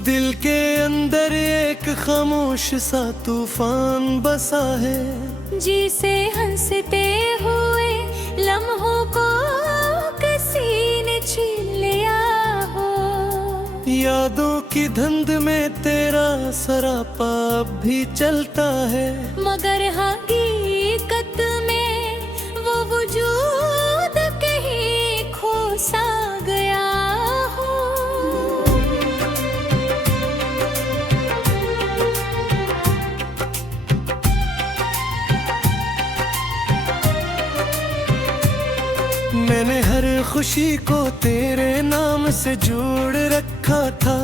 दिल के अंदर एक खामोश सा तूफान बसा है, जिसे हंसते हुए लम्हों को किसी ने छीन लिया हो। यादों की धुंध में तेरा सरापा अब भी चलता है, मगर हकीकत में वो वजूद कहीं खो सा गया हो। मैंने हर खुशी को तेरे नाम से जोड़ रखा था,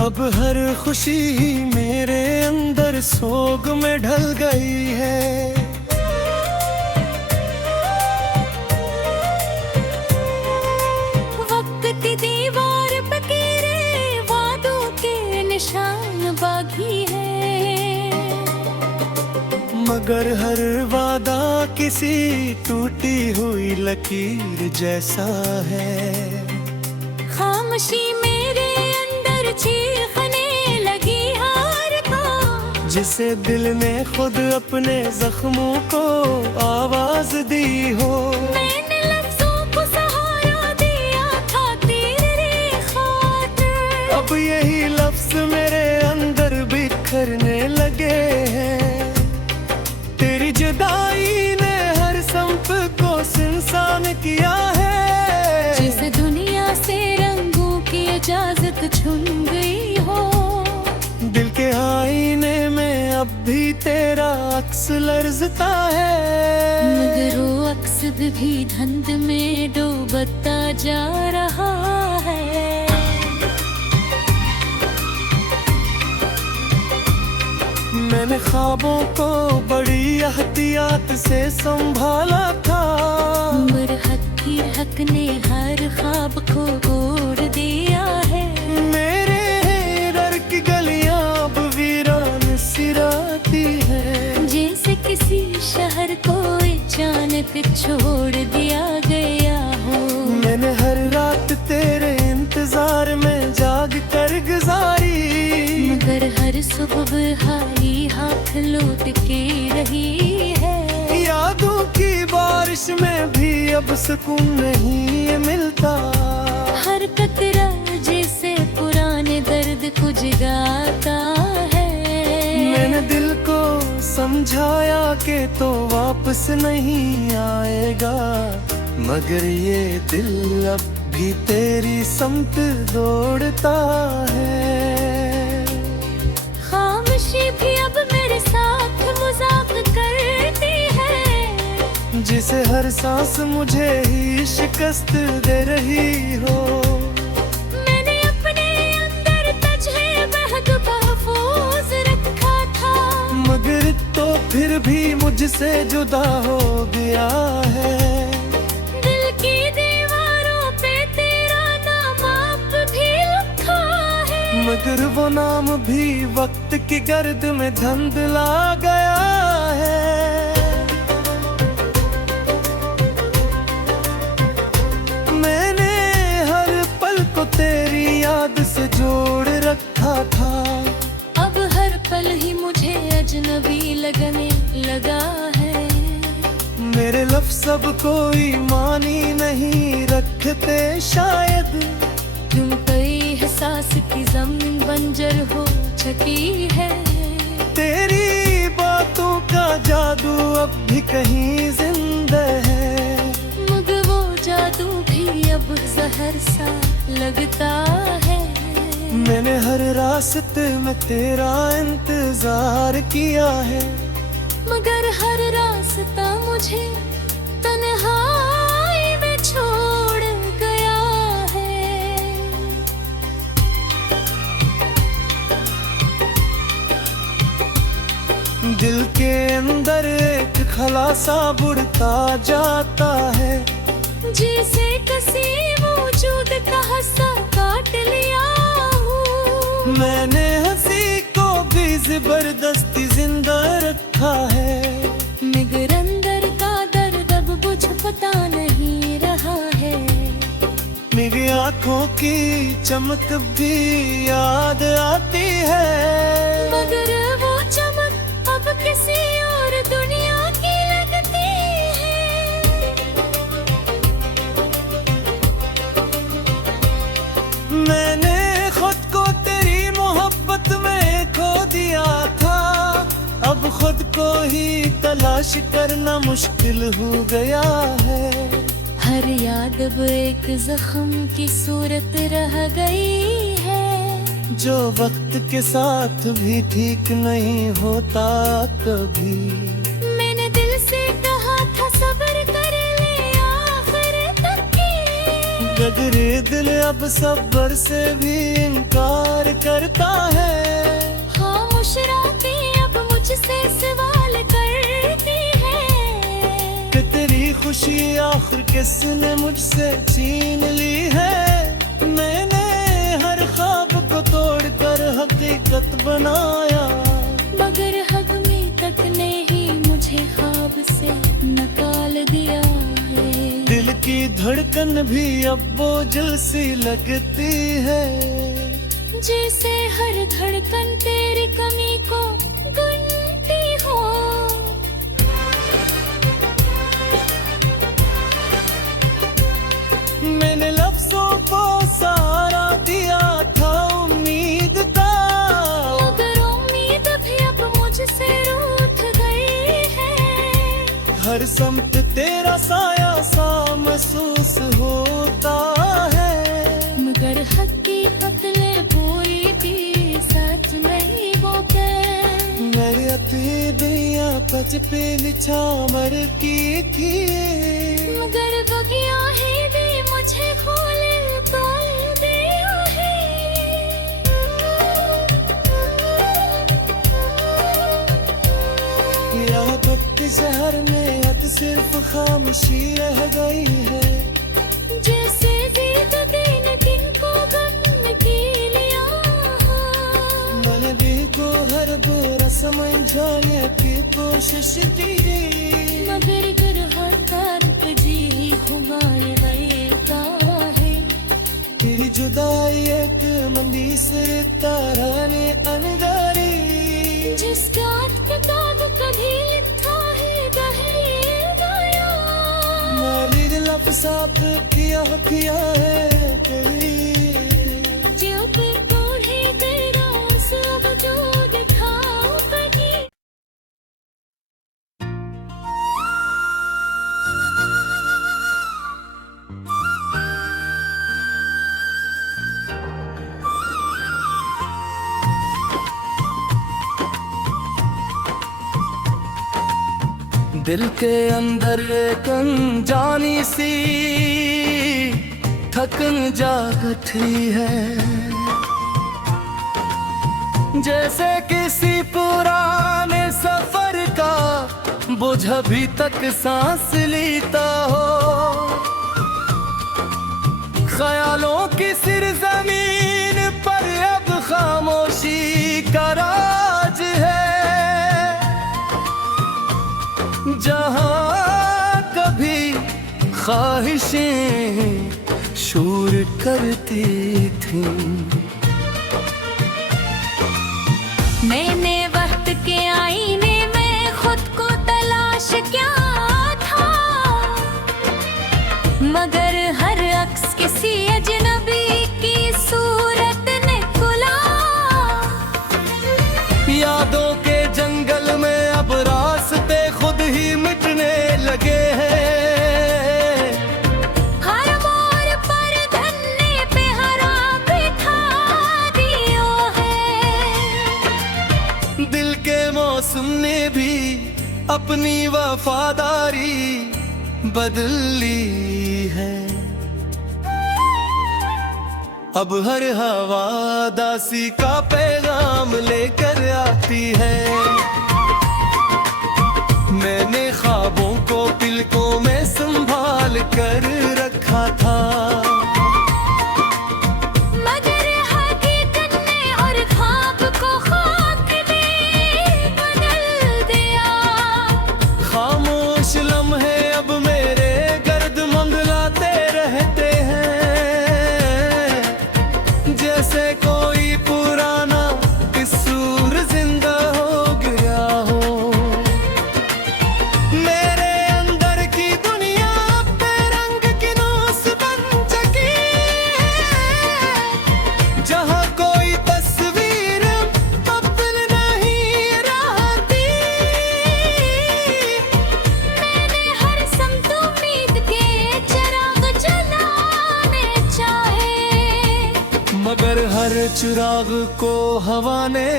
अब हर खुशी ही मेरे अंदर सोग में ढल गई है। वक्त की दीवार पे गिरे वादों के निशान बाकी है, मगर हर वादा किसी टूटी हुई लकीर जैसा है। खामोशी मेरे अंदर चीखने लगी हार को, जिसे दिल ने खुद अपने जख्मों को आवाज दी हो। मैंने लफ्जों को सहारा दिया था तेरे खातिर, अब यही लफ्ज मेरे अंदर बिखरने लगे हैं। तेरी जुदाई ने हर संप को सुनसान किया है, जिस दुनिया से रंगों की इजाजत छुन गई हो। दिल के आईने में अब भी तेरा अक्स लर्जता है, मगर वो अक्स भी धुंध में डूबता जा रहा है। मैंने ख्वाबों को बड़ी एहतियात से संभाला था, मगर हक ने हर ख्वाब को तोड़ दिया है। मेरे डर की गलियां अब वीरान सिराती है, जैसे किसी शहर को अचानक छोड़ दिया गया हो। मैंने हर रात तेरे इंतजार में जाग कर गुजारी, मगर हर सुबह हारी हाथ लौट के रही है। यादों की बारिश में भी अब सुकून नहीं मिलता, हर कतरा जैसे पुराने दर्द को जगाता है। मैंने दिल को समझाया कि तो वापस नहीं आएगा, मगर ये दिल अब भी तेरी समत दौड़ता है। खामोशी भी अब मेरे साथ मजाक करती है, जिसे हर सांस मुझे ही शिकस्त दे रही हो। मैंने अपने अंदर तुझे बेहद महफूज रखा था, मगर तो फिर भी मुझसे जुदा हो गया है। दिल की दीवारों पे तेरा नाम अब भी लिखा है, मगर वो नाम भी वक्त की गर्द में धुंधला गया है। मैंने हर पल को तेरी याद से जोड़ रखा था, अब हर पल ही मुझे अजनबी लगने लगा है। मेरे लफ्ज़ अब कोई मानी नहीं रखते शायद, तुम कई एहसास की जमीन बंजर हो चुकी है। तेरी बातों का जादू अब भी कहीं जिंदा है, मगर वो जादू भी अब जहर सा लगता है। मैंने हर रास्ते में तेरा इंतजार किया है, मगर हर रास्ता मुझे तन्हाई में छोड़ गया है। दिल के अंदर एक खलासा बुढ़ता जाता है, जिसे किसी मौजूद का हंसा काट लिया हूँ। मैंने हंसी को भी जबरदस्ती जिंदा रखा है, मगर अंदर का दर्द अब मुझे पता नहीं रहा है। मेरी आँख आंखों की चमक भी याद आती है, मगर वो चमक अब किसी और दुनिया की लगती है। मैंने खुद को तेरी मोहब्बत में खो दिया था, अब खुद को ही तलाश करना मुश्किल हो गया है। हर याद अब एक जख्म की सूरत रह गई है, जो वक्त के साथ भी ठीक नहीं होता कभी। मैंने दिल से कहा था सब्र कर ले आखिर तक की, गदरे दिल अब सब्र से भी इनकार करता है। खामोश रातें अब मुझसे सवाल करती है, कि तेरी खुशी आखिर किसने मुझसे छीन ली है। मैंने हर ख्वाब को तोड़कर हकीकत बनाया, मगर हकीकत ने ही मुझे ख्वाब से निकाल दिया है। दिल की धड़कन भी अब बोझल सी लगती है, जैसे हर धड़कन तेरी कमी को गिनती हो। मैंने लफ्जों को सहारा दिया था उम्मीद का, मगर उम्मीद भी अब मुझसे रूठ गई है। हर समत तेरा साया सा महसूस होता है, मगर हकीकत ने पूरी थी सच नहीं वो कह। मेरे अपनी दुनिया पच पे निछावर की थी, मगर बगिया है भी मुझे खोले तोड़ दिया है। यादों के शहर में अब सिर्फ खामोशी रह गई है, जैसे जीत दिन दिन को गम की लिया हो। मैंने भी को हर बुरा समझाने की कोशिश की, मगर गर हतारत जी हमारे रहता है। तेरी जुदाई एक मंदी सिर तारा ने अनगारी, जिस रात किताब कभी लिखा है गया, माली दिल साफ किया है तेरी। जो फिर तोड़े तेरा सब जो दिखाओ कभी। दिल के अंदर एक अनजानी सी थकन जागती है, जैसे किसी पुराने सफर का बोझ अभी तक सांस लेता हो। ख्यालों की सिरजमीन पर अब खामोशी का राज है, जहाँ कभी ख्वाहिशें शूर करती थीं। मैंने वक्त के आईने में खुद को तलाश क्या था, मगर हर अक्स किसी अजनबी की सूरत निकला। यादों के जंगल में अब रास्ते खुद ही मिटने लगे हैं, हर मोड़ पर धन्ने पे हरा बिठा दिया है। दिल के मौसम ने भी अपनी वफादारी बदल ली है। अब हर हवा दासी का पैगाम लेकर आती है। मैंने ख्वाबों को पलकों में संभाल कर रखा था, मगर हकीकत ने और ख्वाब को खाक में बदल दिया। खामोश लम्हे अब मेरे गर्द मंगलाते रहते हैं। हर चिराग को हवा ने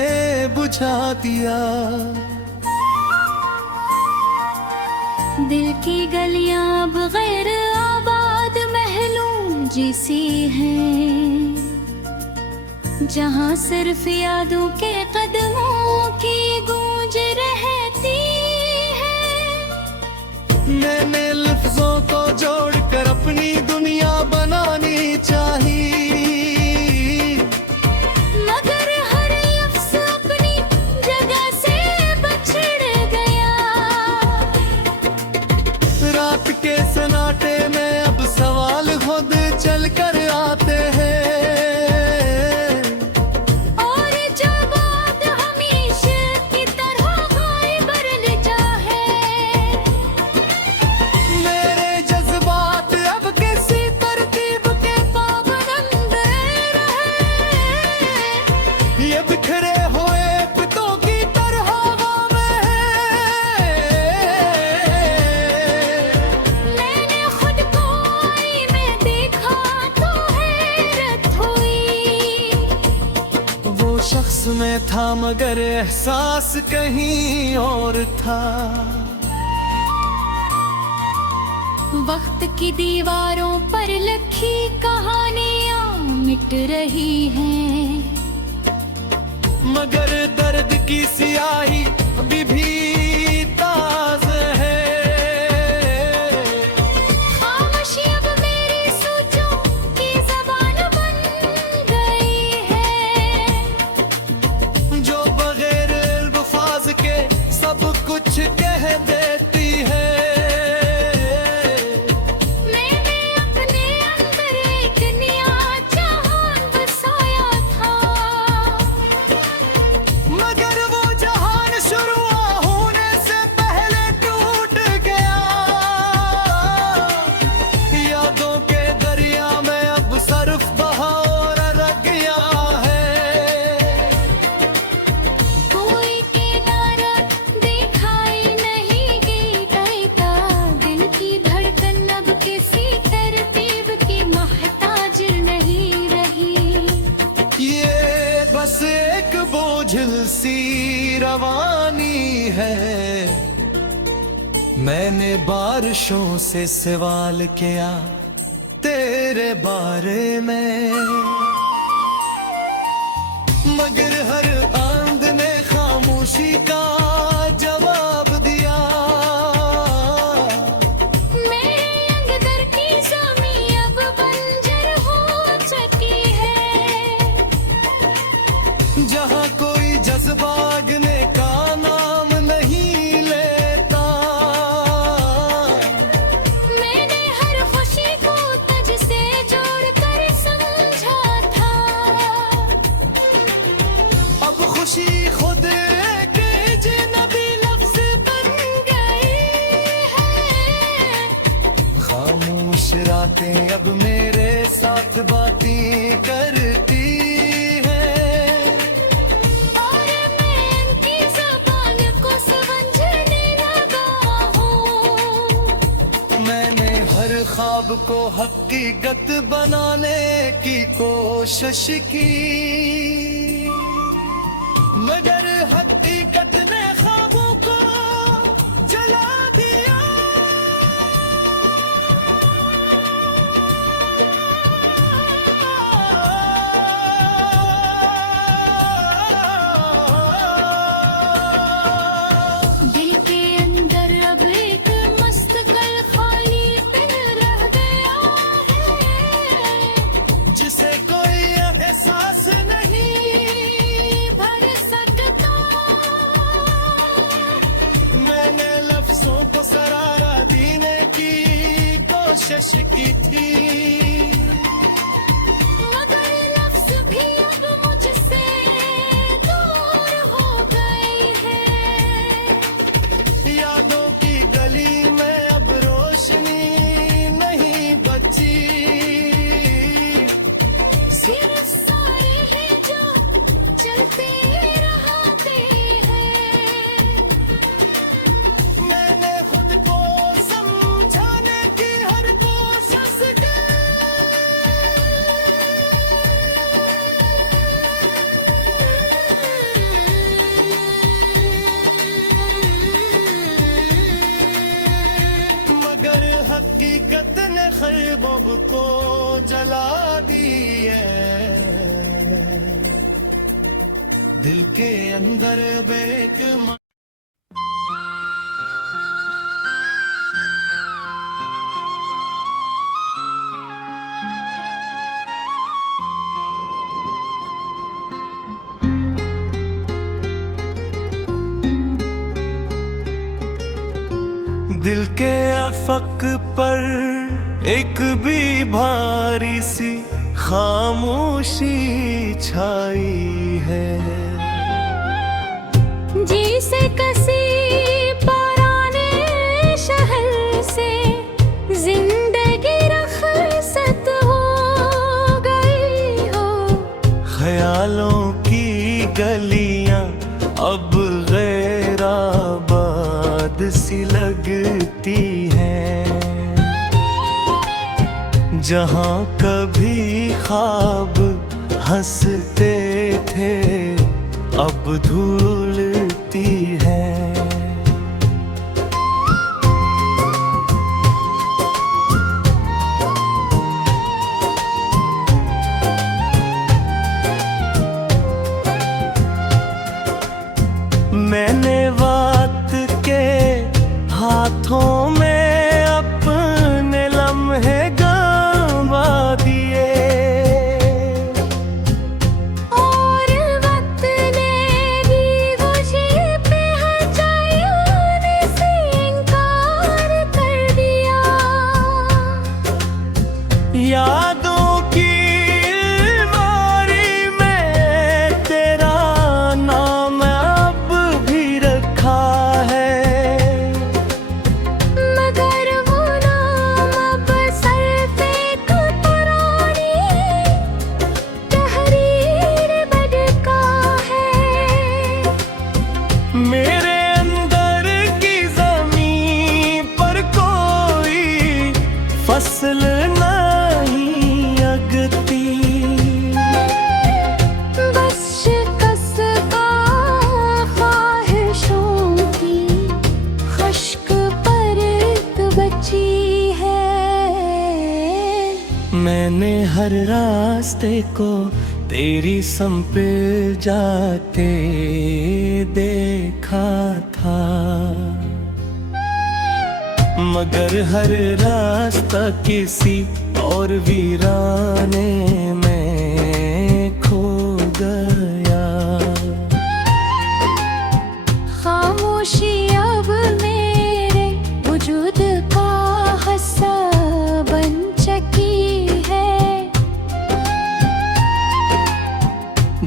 बुझा दिया। दिल की गलियां अब गैर आबाद महलों जैसी हैं, जहां सिर्फ यादों के कदमों की गूंज रहती है। मैंने लफ्जों को जोड़कर अपनी दुनिया बनानी चाहिए, मगर हर लफ्ज अपनी जगह से बछड़ गया। रात के सन्नाटे में अब सवाल खुद चल कर आते हैं, बिखरे हुए पितों की तरह मैंने खुद को आईने में देखा तो हैरत हुई। वो शख्स में था मगर एहसास कहीं और था। वक्त की दीवारों पर लिखी कहानियां मिट रही हैं, मगर दर्द की सियाही अभी भी ताज़ा है। खामोशी अब मेरी सोचों की ज़बान बन गई है, जो बगैर अल्फाज के सब कुछ कह देती है। मैंने अपने अंदर एक नया जहान बसाया था, मगर वो जहान शुरू होने से पहले टूट गया। यादों के दरिया में अब सर्फ बहा और रह गया है। कोई किनारा दिखाई नहीं देता, दिल की धड़कन अब किसी तरतीब की मोहताज नहीं रही। ये बस एक बोझिल सी रवानी है। मैंने बारिशों से सवाल किया तेरे बारे में, मगर हर आंद ने खामोशी का जवाब दिया। मेरे अंदर की ज़मीं अब बंजर हो चुकी है, जहाँ कोई जज्बा अगने का नाम नहीं लेता। मैंने हर खुशी को तुझसे जोड़कर समझा था। अब खुशी खुद एक अजनबी लफ्ज बन गई है। खामोश रातें अब मेरे साथ बातें करती हैं, और मैं इनकी ज़बान को समझने लगा हूँ। मैंने हर ख्वाब को हकीकत बनाने की कोशिश की, मगर हकीकत ने ख्वाबों को जला दिया। दिल के अंदर अब एक मस्तकल खाली दिल रह गया है, जिसे कोई एहसास नहीं भर सकता। मैंने लफ्जों को सरारा देने की कोशिश की थी, मगर लफ्ज भी अब मुझसे दूर हो गए हैं। यादों की गली में अब रोशनी नहीं बची। सिर्फ सारे हैं जो चलते रहते हैं। मैंने खुद को समझाने की हर कोशिश की, ख्वाब को जला दिए, दिल के अंदर बेक दिल के अफक पर एक भी भारी सी खामोशी छाई है, जैसे कसी पुराने शहर से जिंदगी रखसत हो गई हो। ख्यालों की गलियां अब गैराबाद सी लगती हैं, जहाँ कभी ख्वाब हंसते थे अब धूलती है। मैंने वक्त के हाथों में अपने लम्हे गंवा दिए, और वक्त ने भी मुझे पहचानने से इनकार कर दिया। यादों की अलमारी में तेरा नाम अब भी रखा है, मगर वो नाम अब सिर्फ एक पुरानी तहरीर बन का है। मेरे अंदर की ज़मीं पर कोई फसल नहीं अगती, बस शिकस्त का ख्वाहिशों की खुश्क परत बची है। मैंने हर रास्ते को तेरी संपिल जाते देखा था, मगर हर रास्ता किसी और वीराने में खो गया। खामोशी अब मेरे वजूद का हिस्सा बन चुकी है,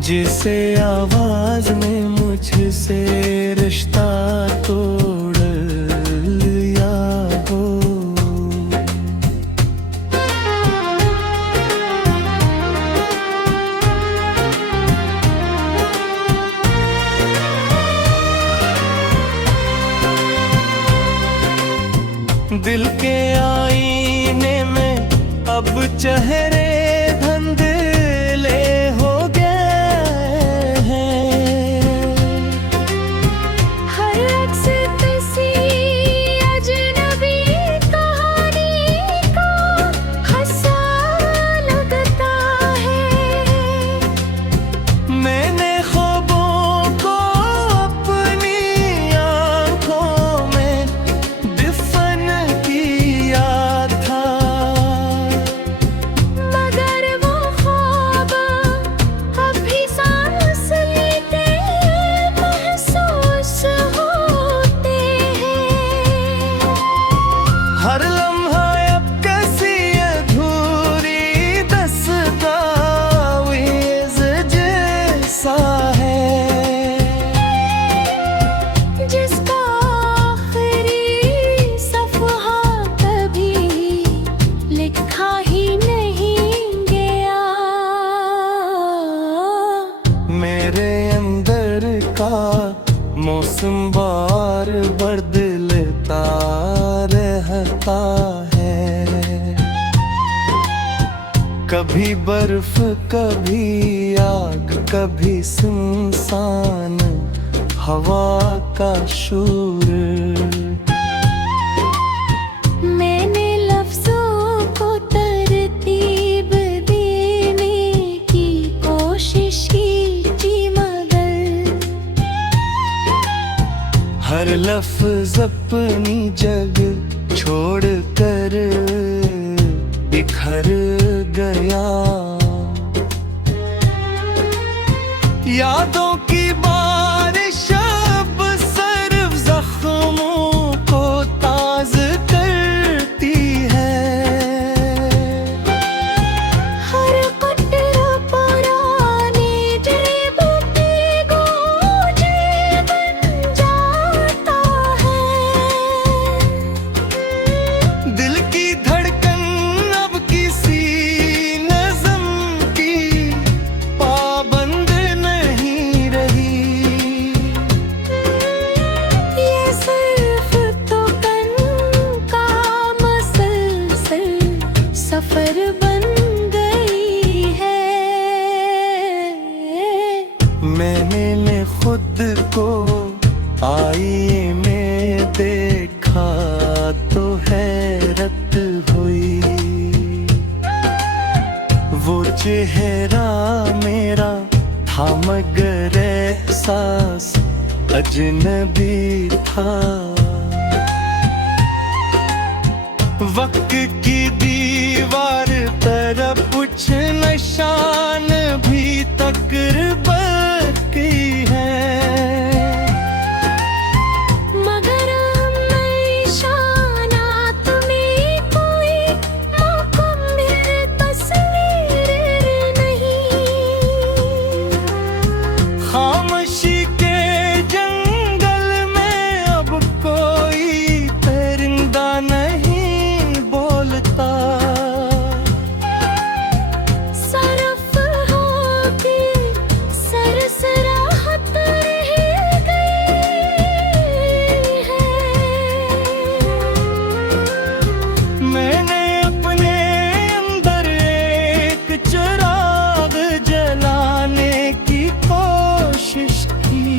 जिसे आवाज ने मुझसे रिश्ता तोड़ लिया हो। दिल के आईने में अब चेहरे धुंधले हो गए हैं, हर अक्स किसी अजनबी कहानी का हिस्सा लगता है। मैंने ख्वाबों को अपनी आंखों में दफन किया था, मगर वो ख्वाब अभी सांस लेते महसूस होते हैं। हर लम्हा अब कैसी अधूरी दस्तावेज जैसा है, जिसका आखिरी सफ़हा कभी लिखा ही नहीं गया। मेरे अंदर का मौसम बार बदलता रहता है, कभी बर्फ कभी आग कभी सुनसान हवा का शोर। मैंने लफ्जों को लफ्ज अपनी जग छोड़ कर बिखर गया। यादों की बारिश अब सिर्फ जख्मों को ताज़ करती है। हर कतरा पुरानी जेब पे गूंजे बन जाता है। दिल की धड़कन अब किसी नज़म की पाबंद नहीं रही। ये सिर्फ तो कन का मसलसल सफर बन गई है। मैंने खुद को आईने में देखा तो हैरत हुई। वो चेहरा मेरा था मगर एहसास अजनबी था। वक्त की दीवार पर कुछ निशान भी तकरीबन है। मगर हम निशानात में कोई मुकम्मल तस्वीर नहीं। खामोशी के जंगल में अब कोई परिंदा नहीं बोलता। सरफ होके सरसराहत रह गई है। मैंने अपने अंदर एक चिराग जलाने की कोशिश की।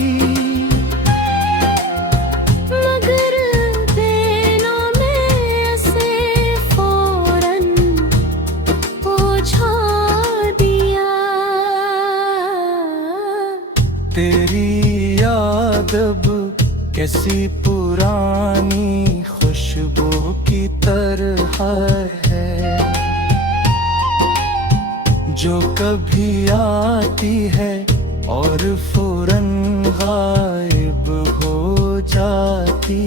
मगर दिनों में से फौरन बुझा दिया। तेरी याद अब कैसी पुरानी खुशबू की तरह है, जो कभी आती है और फौरन गायब हो जाती